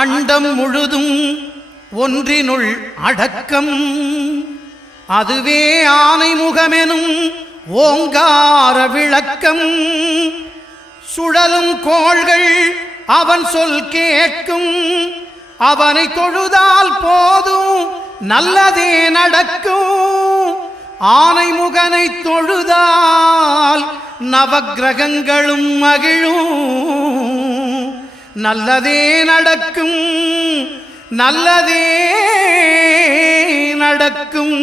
அண்டம் முழுதும் ஒன்றினுள் அடக்கம். அதுவே ஆனைமுகமெனும் ஓங்கார விளக்கம். சுழலும் கோள்கள் அவன் சொல் கேட்கும். அவனை தொழுதால் போதும் நல்லதே நடக்கும். ஆனைமுகனை தொழுதால் நவக்கிரகங்களும் மகிழும். நல்லதே நடக்கும், நல்லதே நடக்கும்.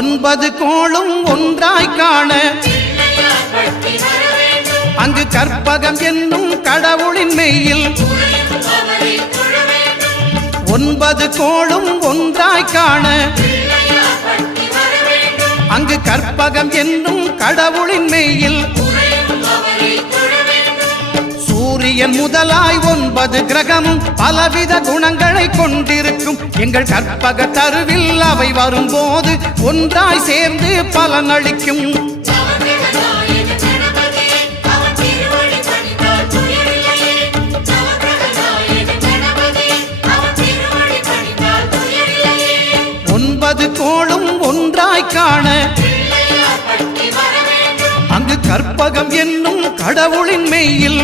ஒன்பது கோளும் ஒன்றாய் காண அங்கு கற்பகம் என்னும் கடவுளின் மெய்யில். ஒன்பது கோளும் ஒன்றாய் காண அங்கு கற்பகம் என்னும் கடவுளின் மெய்யில். சூரியன் முதலாய் 9 கிரகமும் பலவித குணங்களை கொண்டிருக்கும். எங்கள் கற்பக தருவில் அவை வரும்போது ஒன்றாய் சேர்ந்து பலனளிக்கும். 9 கோளும் ஒன்றாய் காண அங்கு கற்பகம் என்னும் கடவுளின் மெய்யில்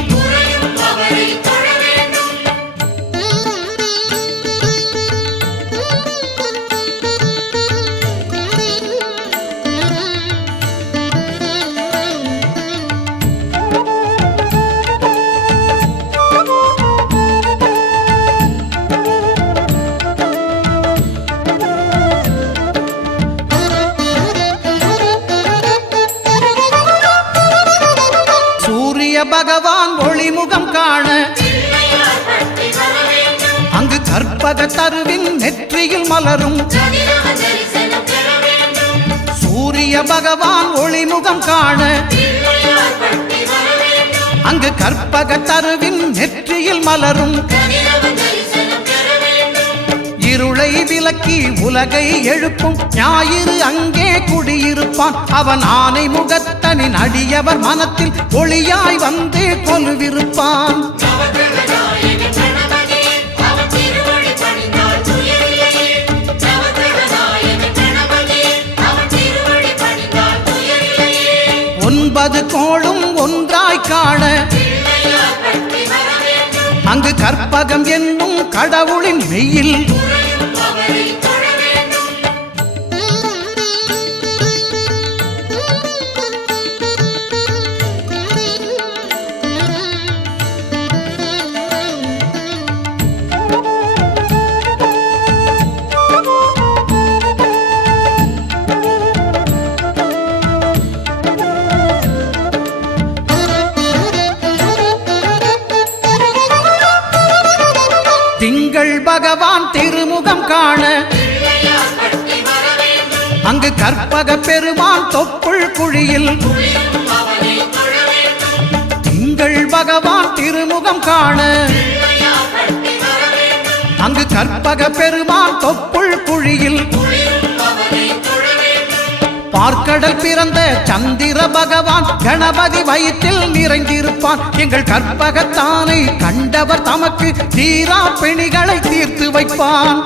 பகவான் ஒளிமுகம் காண அங்கு கற்பக தருவின் நெற்றியில் மலரும் சூரிய பகவான் ஒளிமுகம் காண அங்கு கற்பக தருவின் நெற்றியில் மலரும் இருளை விலக்கி உலகை எழுப்பும் ஞாயிறு அங்கே குடியிருப்பான் அவன் ஆனை முகத்தனின் அடியவர் மனத்தில் ஒளியாய் வந்து கொலுவிருப்பான் ஒன்பது கோளும் ஒன்றாய் காண அங்கு கற்பகம் என்னும் கடவுளின் மெய்யில் திங்கள் பகவான் திருமுகம் காண அங்கு கற்பக பெருமான் தொப்புள் குழியில் திங்கள் பகவான் திருமுகம் காண அங்கு கற்பக பெருமான் தொப்புள் குழியில் பார்க்கடல் பிறந்த சந்திர பகவான் கணபதி வயிற்றில் நிறைந்திருப்பான் எங்கள் கற்பகத்தானை கண்டவர் தமக்கு தீரா பிணிகளை தீர்த்து வைப்பான்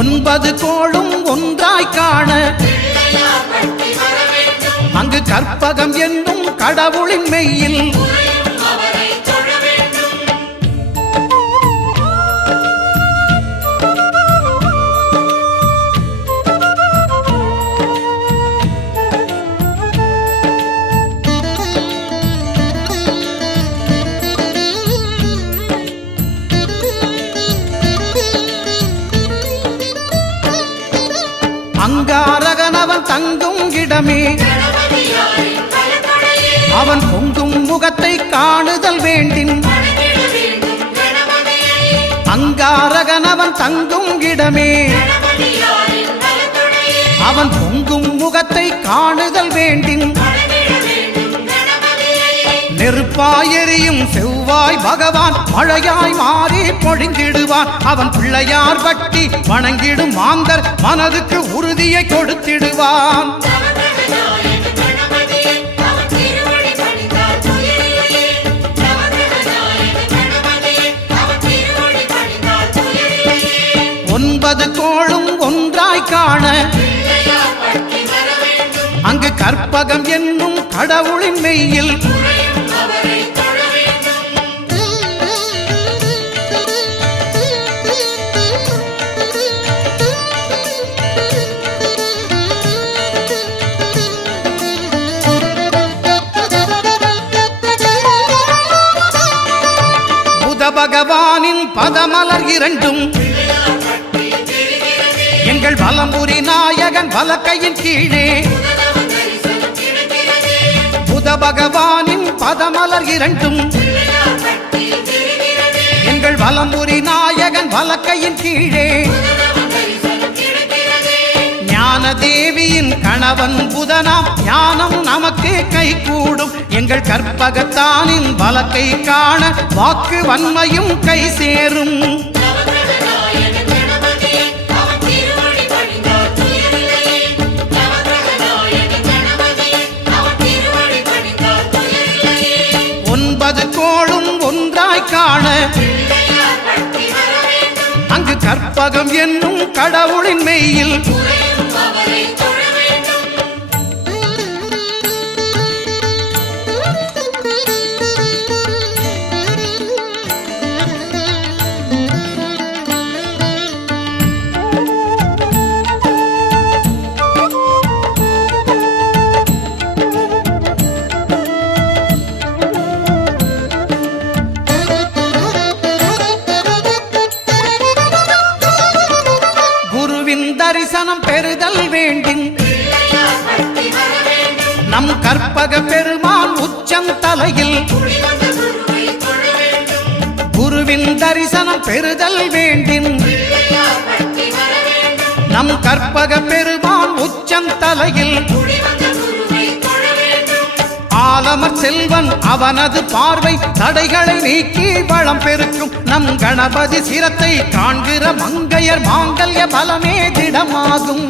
ஒன்பது கோளும் ஒன்றாய் காண அங்கு கற்பகம் என்னும் கடவுளின் மெய்யில் அங்காரகனவன் தங்கும் இடமே அவன் பொங்கும் முகத்தை காணுதல் வேண்டின் அங்காரகனவன் தங்கும் இடமே அவன் பொங்கும் முகத்தை காணுதல் வேண்டின் நெருப்பாய் எரியும் செவ்வாய் பகவான் மழையாய் மாறி பொழிந்திடுவான் அவன் பிள்ளையார் பட்டி வணங்கிடும் மாந்தர் மனதுக்கு உறுதியை கொடுத்திடுவான் ஒன்பது கோளும் ஒன்றாய் காண அங்கு கற்பகம் என்னும் கடவுளின் மெய்யில் பகவானின் பதமலர் இரண்டும் எங்கள் வலம்புரி நாயகன் வலக்கையின் கீழே புத பகவானின் பதமலர் இரண்டும் எங்கள் வலம்புரி நாயகன் வலக்கையின் கீழே ஞான தேவியின் கணவன் புதனாம் ஞானம் நமக்கு கை கூடும் எங்கள் கற்பகத்தானின் வலக்கை காண வாக்கு வன்மையும் கை சேரும் கற்பகம் என்னும் கடவுளின் மெய்யில் தரிசனம் பெறுதல் வேண்டும் நம் கற்பக பெருமான் உச்சந்தலையில் குருவின் தரிசனம் பெறுதல் வேண்டும் நம் கற்பக பெருமான் உச்சந்தலையில் ஆலமர் செல்வன் அவனது பார்வை தடைகளை நீக்கி வளம் பெருக்கும் நம் கணபதி சிரத்தை காண்கிற மங்கையர் மாங்கல்ய பலமே திடமாகும்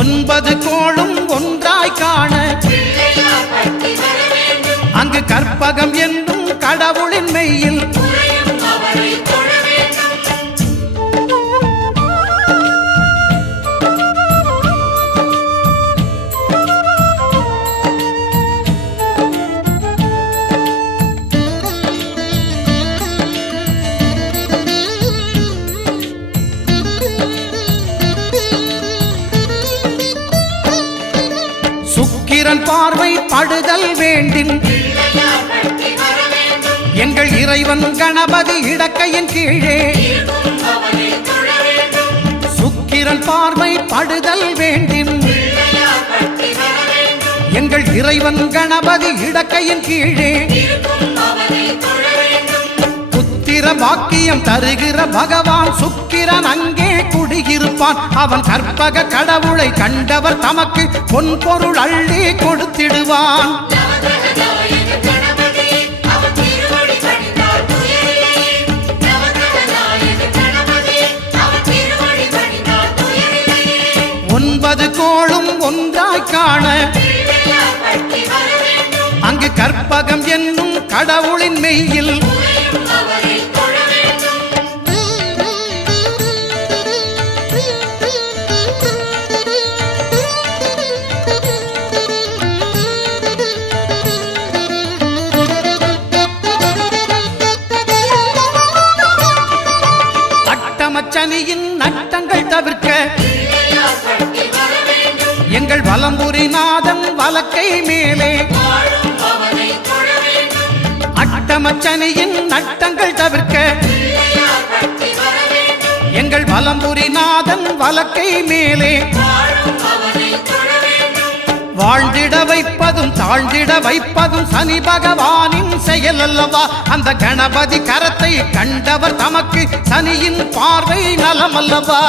ஒன்பது கோளும் ஒன்றாய் காண அங்கு கற்பகம் என்னும் கடவுளின் மெய்யில் சுக்கிரன் பார்வை படுதல் வேண்டும் எங்கள் இறைவன் கணபதி இடக்கையின் கீழே சுக்கிரன் பார்வை படுதல் வேண்டும் எங்கள் இறைவன் கணபதி இடக்கையின் கீழே புத்திர பாக்கியம் தருகிற பகவான் சுக்கிரன் அங்கே குடியிருப்பான் அவன் கற்பக கடவுளை கண்டவர் தமக்கு பொன் பொருள் அள்ளி கொடுத்திடுவான் ஒன்பது கோளும் ஒன்றாய் காண அங்கு கற்பகம் என்னும் கடவுளின் மெய்யில் அட்டமச்சனியின் நட்டங்கள் தவிர்க்க எங்கள் வலம்புரிநாதன் வலக்கை மேலே அட்டமச்சனியின் நட்டங்கள் தவிர்க்க எங்கள் வலம்புரிநாதன் வலக்கை மேலே வாழ்ந்திட வைப்பதும் தாழ்ந்திட வைப்பதும் சனி பகவானின் செயல் அல்லவா அந்த கணபதி கரத்தை கண்டவர் தமக்கு சனியின் பார்வை நலம் அல்லவா